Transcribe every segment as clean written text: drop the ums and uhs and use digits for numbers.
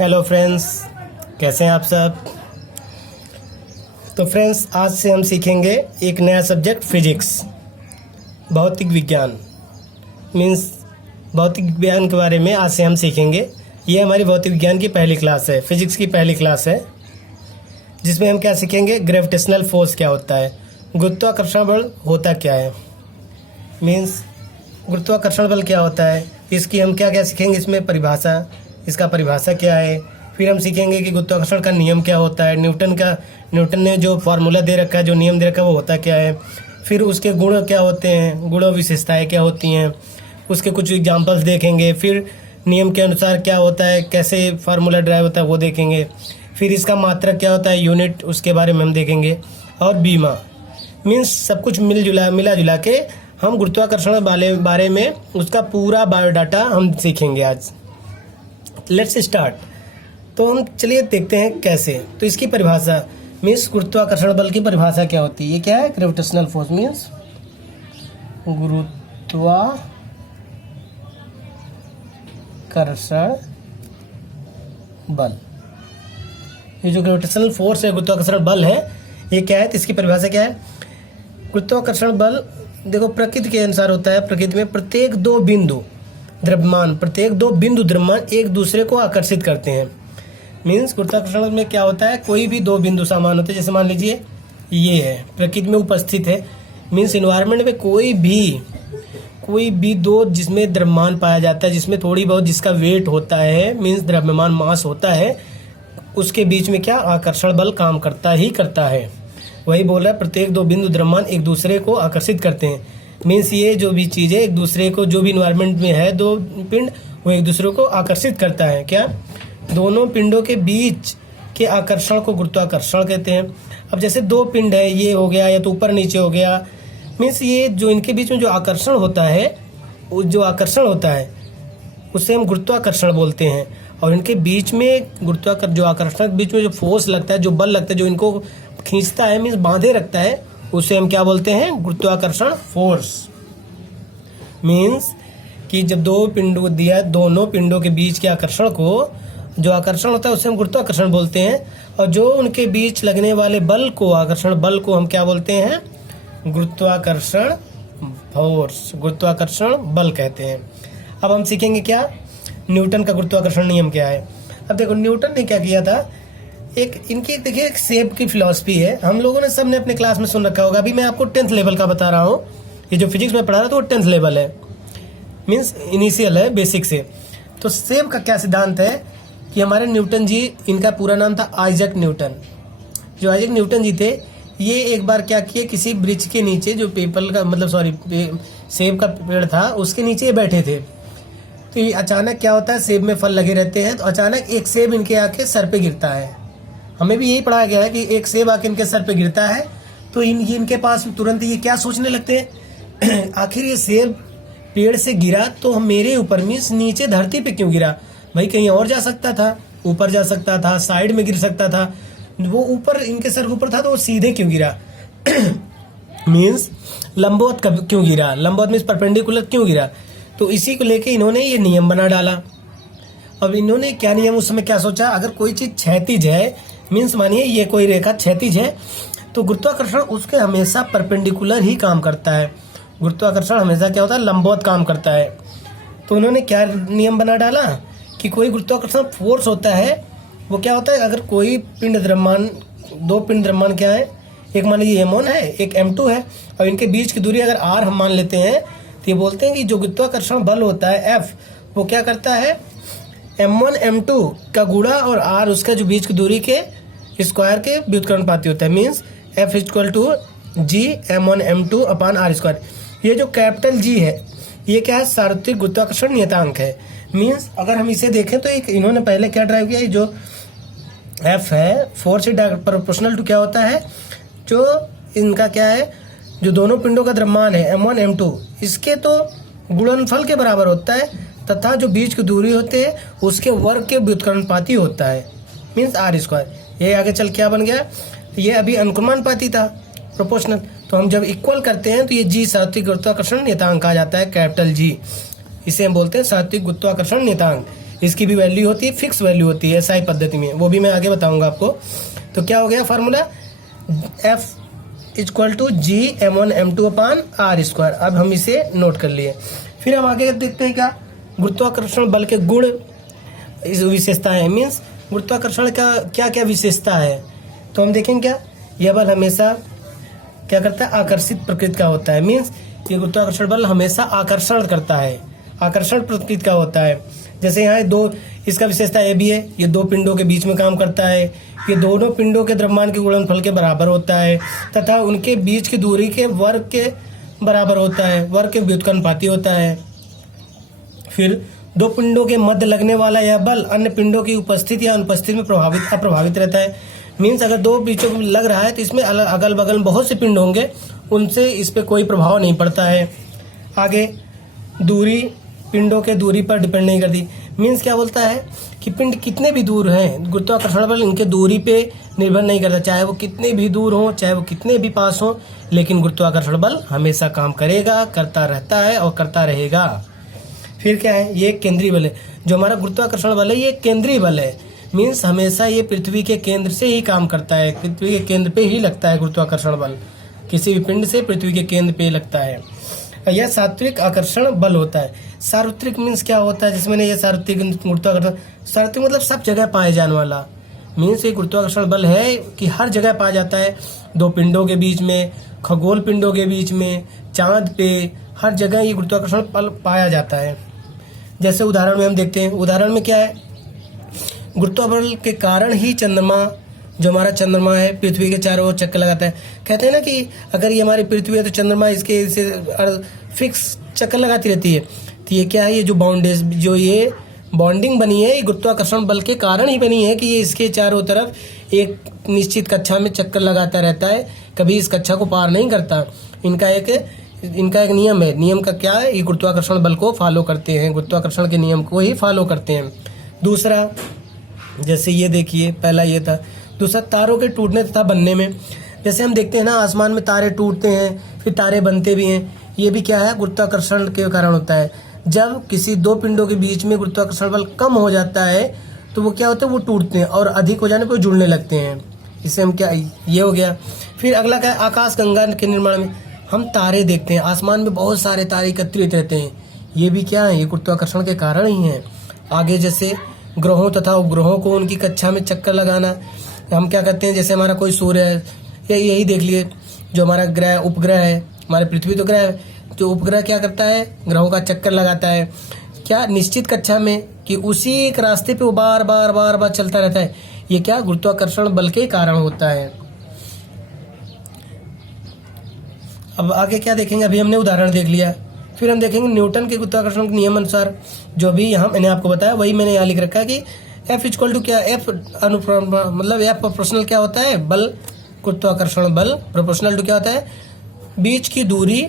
Hello friends, कैसे हैं आप सब। तो फ्रेंड्स, आज से हम सीखेंगे एक नया सब्जेक्ट फिजिक्स, भौतिक विज्ञान। मीन्स भौतिक विज्ञान के बारे में आज से हम सीखेंगे। ये हमारी भौतिक विज्ञान की पहली क्लास है, फिजिक्स की पहली क्लास है, जिसमें हम क्या सीखेंगे, ग्रेविटेशनल फोर्स क्या होता है, गुरुत्वाकर्षण बल होता क्या है। मीन्स गुरुत्वाकर्षण बल क्या होता है, इसकी हम क्या क्या सीखेंगे, इसमें परिभाषा, इसका परिभाषा क्या है। फिर हम सीखेंगे कि गुरुत्वाकर्षण का नियम क्या होता है, न्यूटन ने जो फार्मूला दे रखा है, जो नियम दे रखा है, वो होता क्या है। फिर उसके गुण क्या होते हैं, गुण विशेषताएं क्या होती हैं, उसके कुछ एग्जाम्पल्स देखेंगे। फिर नियम के अनुसार क्या होता है, कैसे फार्मूला ड्राइव होता है, वो देखेंगे। फिर इसका मात्रक क्या होता है, यूनिट, उसके बारे में हम देखेंगे। और बीमा, मीन्स सब कुछ मिला जुला के हम गुरुत्वाकर्षण वाले बारे में उसका पूरा बायोडाटा हम सीखेंगे आज। Let's start. तो हम चलिए देखते हैं कैसे। तो इसकी परिभाषा, मीन्स गुरुत्वाकर्षण बल की परिभाषा क्या होती है। ये क्या है, ग्रेविटेशनल फोर्स मीन्स गुरुत्वाकर्षण बल। ये जो ग्रेविटेशनल फोर्स है, गुरुत्वाकर्षण बल है, ये क्या है, तो इसकी परिभाषा क्या है। गुरुत्वाकर्षण बल देखो प्रकृति के अनुसार होता है। प्रकृति में प्रत्येक दो बिंदु द्रव्यमान एक दूसरे को आकर्षित करते हैं। मीन्स गुरुत्वाकर्षण में क्या होता है, कोई भी दो बिंदु समान होते हैं। जैसे मान लीजिए ये है, प्रकृति में उपस्थित है। मीन्स इन्वायरमेंट में कोई भी दो जिसमें द्रव्यमान पाया जाता है, जिसमें थोड़ी बहुत जिसका वेट होता है, मीन्स द्रव्यमान मास होता है, उसके बीच में क्या आकर्षण बल काम करता है। वही बोल रहा है, प्रत्येक दो बिंदु द्रव्यमान एक दूसरे को आकर्षित करते हैं। मीन्स ये जो भी चीज़ है, एक दूसरे को, जो भी इन्वायरमेंट में है दो पिंड, वो एक दूसरे को आकर्षित करता है। क्या, दोनों पिंडों के बीच के आकर्षण को गुरुत्वाकर्षण कहते हैं। अब जैसे दो पिंड है, ये हो गया या तो ऊपर नीचे हो गया, मीन्स ये जो इनके बीच में जो आकर्षण होता है, उसे हम गुरुत्वाकर्षण बोलते हैं। और इनके बीच में जो आकर्षण के बीच में जो फोर्स लगता है, जो बल लगता है, जो इनको खींचता है, मीन्स बांधे रखता है, उसे हम क्या बोलते हैं, गुरुत्वाकर्षण फोर्स। मीन्स कि जब दोनों पिंडों के बीच के आकर्षण को, जो आकर्षण होता है, उसे हम गुरुत्वाकर्षण बोलते हैं। और जो उनके बीच लगने वाले बल को, आकर्षण बल को हम क्या बोलते हैं, गुरुत्वाकर्षण फोर्स, गुरुत्वाकर्षण बल कहते हैं। अब हम सीखेंगे क्या, न्यूटन का गुरुत्वाकर्षण नियम क्या है। अब देखो न्यूटन ने क्या किया था, देखिए एक सेब की फिलॉसफी है, हम लोगों ने सबने अपने क्लास में सुन रखा होगा। अभी मैं आपको 10th लेवल का बता रहा हूँ। ये जो फिजिक्स में पढ़ा रहा था वो 10th लेवल है, मीन्स इनिशियल है, बेसिक से। तो सेब का क्या सिद्धांत है कि हमारे न्यूटन जी, इनका पूरा नाम था आइजैक न्यूटन। जो आइजैक न्यूटन जी थे, ये एक बार क्या किए, किसी वृक्ष के नीचे, जो सेब का पेड़ था, उसके नीचे ये बैठे थे। तो ये अचानक क्या होता है, सेब में फल लगे रहते हैं, तो अचानक एक सेब इनके आके सर पे गिरता है। हमें भी यही पढ़ाया गया है कि एक सेब आके इनके सर पे गिरता है, तो इनके पास तुरंत ये क्या सोचने लगते हैं, आखिर ये सेब पेड़ से गिरा तो मेरे ऊपर, मीन्स नीचे धरती पे क्यों गिरा। भाई कहीं और जा सकता था, ऊपर जा सकता था, साइड में गिर सकता था, वो ऊपर इनके सर के ऊपर था, तो वो सीधे क्यों गिरा मीन्स लंबवत क्यों गिरा, लंबवत मीन्स परपेंडिकुलर क्यों गिरा। तो इसी को लेके इन्होंने ये नियम बना डाला। अब इन्होंने क्या नियम, उस समय क्या सोचा, अगर कोई चीज क्षैतिज है, मीन्स मानिए ये कोई रेखा क्षैतिज है, तो गुरुत्वाकर्षण उसके हमेशा परपेंडिकुलर ही काम करता है। गुरुत्वाकर्षण हमेशा क्या होता है, लंबवत काम करता है। तो उन्होंने क्या नियम बना डाला कि कोई गुरुत्वाकर्षण फोर्स होता है, वो क्या होता है, अगर कोई दो पिंड द्रव्यमान क्या है, एक मान लीजिए m1 है, एक m2 है, और इनके बीच की दूरी अगर r हम मान लेते हैं, तो ये बोलते हैं कि जो गुरुत्वाकर्षण बल होता है F, वो क्या करता है, m1 m2 का गुणा और r उसका जो बीच की दूरी के स्क्वायर के व्युत्क्रमानुपाती होता है। Means F = G m1 m2 upon r square. ये जो कैपिटल G है, ये क्या है, सार्वत्रिक गुरुत्वाकर्षण नियतांक है। मीन्स अगर हम इसे देखें तो एक इन्होंने पहले क्या ड्राइव किया, जो F है, फोर्स से प्रोपोर्शनल टू क्या होता है, जो इनका क्या है, जो दोनों पिंडों का द्रव्यमान है m1 m2, इसके तो गुणनफल के बराबर होता है, तथा जो बीच की दूरी होते हैं उसके वर्ग के व्युत्क्रमानुपाती होता है, मीन्स r स्क्वायर। ये आगे चल क्या बन गया, ये अभी अनुक्रमानुपाती था, प्रोपोर्शनल। तो हम जब इक्वल करते हैं तो ये G सार्वत्रिक गुरुत्वाकर्षण नियतांक आ जाता है, कैपिटल G। इसे हम बोलते हैं सार्वत्रिक गुरुत्वाकर्षण नियतांक। इसकी भी वैल्यू होती है, फिक्स वैल्यू होती है SI पद्धति में, वो भी मैं आगे बताऊंगा आपको। तो क्या हो गया formula, F equal to G m1m2/r²। अब हम इसे नोट कर लिए। फिर हम आगे देखते हैं क्या, गुरुत्वाकर्षण बल के गुण, इस विशेषता है, मीन्स गुरुत्वाकर्षण का क्या क्या विशेषता है। तो हम देखेंगे क्या, यह बल हमेशा क्या करता है, आकर्षित प्रकृति का होता है। मीन्स ये गुरुत्वाकर्षण बल हमेशा आकर्षण करता है, आकर्षण प्रकृति का होता है। जैसे यहाँ दो, इसका विशेषता ये भी है, ये दो पिंडों के बीच में काम करता है, ये दोनों पिंडों के द्रव्यमान के गुणनफल के बराबर होता है तथा उनके बीच की दूरी के वर्ग के बराबर होता है, वर्ग के व्युत्क्रमानुपाती होता है। फिर दो पिंडों के मध्य लगने वाला यह बल अन्य पिंडों की उपस्थिति या अनुपस्थिति में अप्रभावित रहता है। मीन्स अगर दो बीचों में लग रहा है तो इसमें अगल बगल में बहुत से पिंड होंगे, उनसे इस पे कोई प्रभाव नहीं पड़ता है। आगे दूरी पिंडों के दूरी पर डिपेंड नहीं करती। मीन्स क्या बोलता है कि पिंड कितने भी दूर हैं, गुरुत्वाकर्षण बल इनके दूरी पे निर्भर नहीं करता, चाहे वो कितने भी दूर हों, चाहे वो कितने भी पास हों, लेकिन गुरुत्वाकर्षण बल हमेशा काम करेगा, करता रहता है और करता रहेगा। फिर क्या है, ये केंद्रीय बल है। जो हमारा गुरुत्वाकर्षण बल है ये केंद्रीय बल है। मीन्स हमेशा ये पृथ्वी के केंद्र से ही काम करता है, पृथ्वी के केंद्र पे ही लगता है गुरुत्वाकर्षण बल, किसी भी पिंड से पृथ्वी के केंद्र पे लगता है। यह सार्वत्रिक आकर्षण बल होता है। सार्वत्रिक मीन्स क्या होता है, जिसमें ये सार्वत्रिक गुरुत्वाकर्षण, सार्वत्रिक मतलब सब जगह पाए जाने वाला। मीन्स ये गुरुत्वाकर्षण बल है कि हर जगह पाया जाता है, दो पिंडों के बीच में, खगोल पिंडों के बीच में, चांद पे, हर जगह ये गुरुत्वाकर्षण बल पाया जाता है। जैसे उदाहरण में हम देखते हैं, उदाहरण में क्या है, गुरुत्वाकर्षण बल के कारण ही चंद्रमा, जो हमारा चंद्रमा है पृथ्वी के चारों ओर चक्कर लगाता है। कहते हैं ना कि अगर ये हमारी पृथ्वी है तो चंद्रमा इसके फिक्स चक्कर लगाती रहती है। तो ये क्या है, ये जो ये बॉन्डिंग बनी है, ये गुरुत्वाकर्षण बल के कारण ही बनी है कि ये इसके चारों तरफ एक निश्चित कक्षा में चक्कर लगाता रहता है, कभी इस कक्षा को पार नहीं करता। इनका एक नियम है। नियम का क्या है, ये गुरुत्वाकर्षण बल को फॉलो करते हैं, गुरुत्वाकर्षण के नियम को ही फॉलो करते हैं। दूसरा, जैसे ये देखिए, पहला ये था। दूसरा, तारों के टूटने तथा बनने में। जैसे हम देखते हैं ना, आसमान में तारे टूटते हैं, फिर तारे बनते भी हैं, ये भी क्या है, गुरुत्वाकर्षण के कारण होता है। जब किसी दो पिंडों के बीच में गुरुत्वाकर्षण बल कम हो जाता है तो वो क्या होता है, वो टूटते हैं और अधिक हो जाने पर जुड़ने लगते हैं। इससे हम क्या, ये हो गया। फिर अगला क्या है, आकाश गंगा के निर्माण में हम तारे देखते हैं, आसमान में बहुत सारे तारे एकत्रित रहते हैं, ये भी क्या है, ये गुरुत्वाकर्षण के कारण ही है। आगे जैसे ग्रहों तथा उपग्रहों को उनकी कक्षा में चक्कर लगाना, हम क्या करते हैं, जैसे हमारा कोई सूर्य है, यही देख लिए, जो हमारा ग्रह उपग्रह है, हमारे पृथ्वी तो ग्रह है, जो उपग्रह क्या करता है, ग्रहों का चक्कर लगाता है, क्या निश्चित कक्षा में, कि उसी एक रास्ते पे वो बार बार चलता रहता है। ये क्या, गुरुत्वाकर्षण बल के कारण होता है। अब आगे क्या देखेंगे, अभी हमने उदाहरण देख लिया, फिर हम देखेंगे न्यूटन के गुरुत्वाकर्षण के नियम अनुसार, जो भी यहाँ मैंने आपको बताया वही मैंने यहाँ लिख रखा है कि F इक्वल टू क्या, F मतलब F प्रोपोर्शनल क्या होता है, बल, गुरुत्वाकर्षण बल प्रोपोर्शनल टू क्या होता है, बीच की दूरी,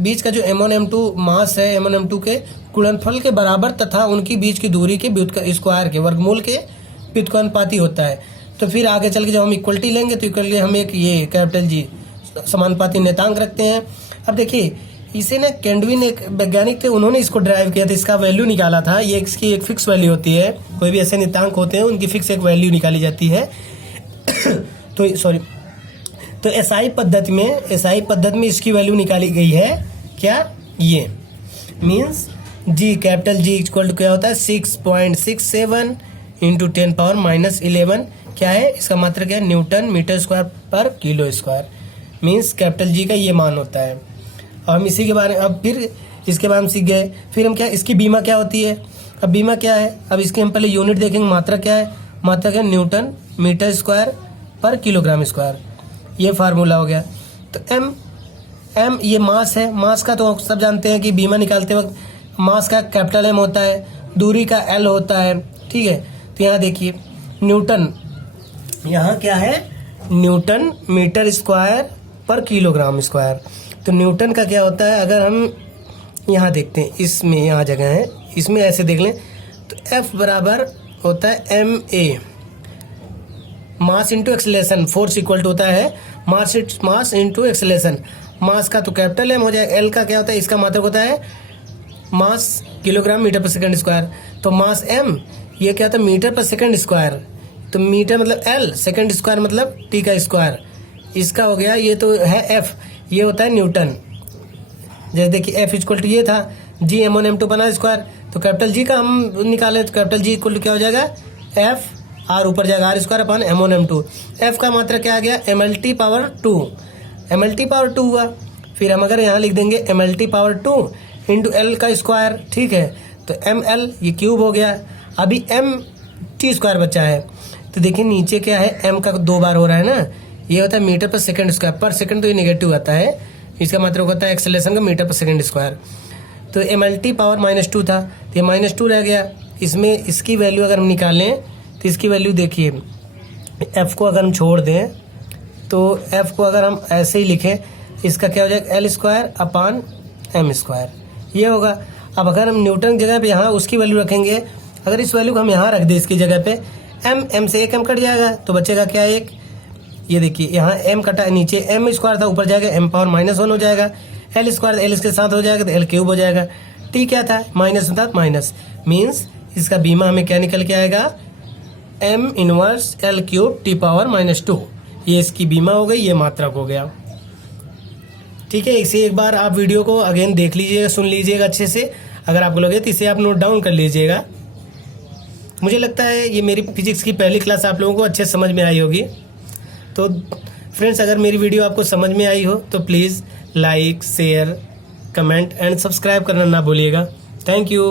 बीच का जो m1 m2 मास है, m1 m2 के गुणनफल के बराबर तथा उनकी बीच की दूरी के स्क्वायर के वर्गमूल के व्युत्क्रमानुपाती होता है। तो फिर आगे चल के जब हम इक्वलिटी लेंगे तो इक्वलिटी हम एक ये कैपिटल G समानुपाती नियतांक रखते हैं। अब देखिए, इसे ना केंडविन एक वैज्ञानिक थे, उन्होंने इसको ड्राइव किया था, इसका वैल्यू निकाला था। ये इसकी एक फिक्स वैल्यू होती है, कोई भी ऐसे नियतांक होते हैं उनकी फिक्स एक वैल्यू निकाली जाती है। तो SI पद्धति में इसकी वैल्यू निकाली गई है क्या, ये means G, capital G equal to क्या होता है, 6.67 इंटू 10⁻⁻11 क्या है, इसका मात्रा क्या है, न्यूटन मीटर स्क्वायर पर kilo square. Means capital G का ये मान होता है। अब हम इसी के बारे में, अब फिर इसके बारे में सीख गए। फिर हम क्या, इसकी बीमा क्या होती है, अब बीमा क्या है, अब इसके हम पहले यूनिट देखेंगे, मात्रा क्या है, मात्रा क्या है, न्यूटन मीटर स्क्वायर पर किलोग्राम स्क्वायर, ये फार्मूला हो गया। तो m ये मास है, मास का तो सब जानते हैं कि बीमा निकालते वक्त मास का कैपिटल M होता है, दूरी का L होता है, ठीक है। तो यहाँ देखिए न्यूटन, यहाँ क्या है, न्यूटन मीटर स्क्वायर पर किलोग्राम स्क्वायर। तो न्यूटन का क्या होता है, अगर हम यहाँ देखते हैं, इसमें यहाँ जगह है, इसमें ऐसे देख लें तो F बराबर होता है ma, mass into acceleration, force equal to होता है मास इंटू एक्सेलरेशन। मास का तो कैपिटल M हो जाए, L का क्या होता है, इसका मात्रक होता है मास किलोग्राम मीटर पर सेकंड स्क्वायर। तो मास m ये क्या था, मीटर पर सेकंड स्क्वायर। तो मीटर मतलब l, सेकंड स्क्वायर मतलब t का स्क्वायर। इसका हो गया, ये तो है f, ये होता है न्यूटन। जैसे देखिए f इक्वल टू ये था g m1 m2 बना स्क्वायर, तो कैपिटल G का हम निकाले तो कैपिटल G इक्वल टू क्या हो जाएगा, f r ऊपर जाएगा r square upon m1 m2। f का मात्रा क्या आ गया, mlt पावर 2, mlt पावर 2 हुआ। फिर हम अगर यहाँ लिख देंगे mlt पावर 2 इंटू l का स्क्वायर, ठीक है, तो ml ये क्यूब हो गया। अभी mt स्क्वायर बचा है, तो देखिए नीचे क्या है, m का 2 बार हो रहा है ना, ये होता है मीटर पर सेकंड स्क्वायर। पर सेकंड तो ये नेगेटिव आता है, इसका मतलब होता है एक्सेलरेशन का मीटर पर सेकंड स्क्वायर। तो mlt पावर -2 था, तो ये -2 रह गया। इसमें इसकी वैल्यू अगर हम निकालें तो इसकी वैल्यू देखिए, f को अगर हम छोड़ दें तो f को अगर हम ऐसे ही लिखें, इसका क्या हो जाएगा, l square upon m square, ये होगा। अब अगर हम न्यूटन की जगह पे यहाँ उसकी वैल्यू रखेंगे, अगर इस वैल्यू को हम यहाँ रख दें इसकी जगह पे, m से एक m कट जाएगा तो बचेगा क्या, एक। ये देखिए यहाँ m कटा, नीचे m स्क्वायर था, ऊपर जाएगा m पावर -1 हो जाएगा, l स्क्वायर l इसके साथ हो जाएगा तो l क्यूब हो जाएगा। t क्या था, माइनस था, माइनस मीन्स इसका बीमा हमें क्या निकल के आएगा, m inverse l cube t power -2। ये इसकी बीमा हो गई, ये मात्रक हो गया। ठीक है, इसे एक बार आप वीडियो को अगेन देख लीजिएगा, सुन लीजिएगा अच्छे से। अगर आपको लगे तो इसे आप नोट डाउन कर लीजिएगा। मुझे लगता है ये मेरी फिजिक्स की पहली क्लास आप लोगों को अच्छे समझ में आई होगी। तो फ्रेंड्स, अगर मेरी वीडियो आपको समझ में आई हो तो please like, share, comment and subscribe करना ना भूलिएगा। Thank you.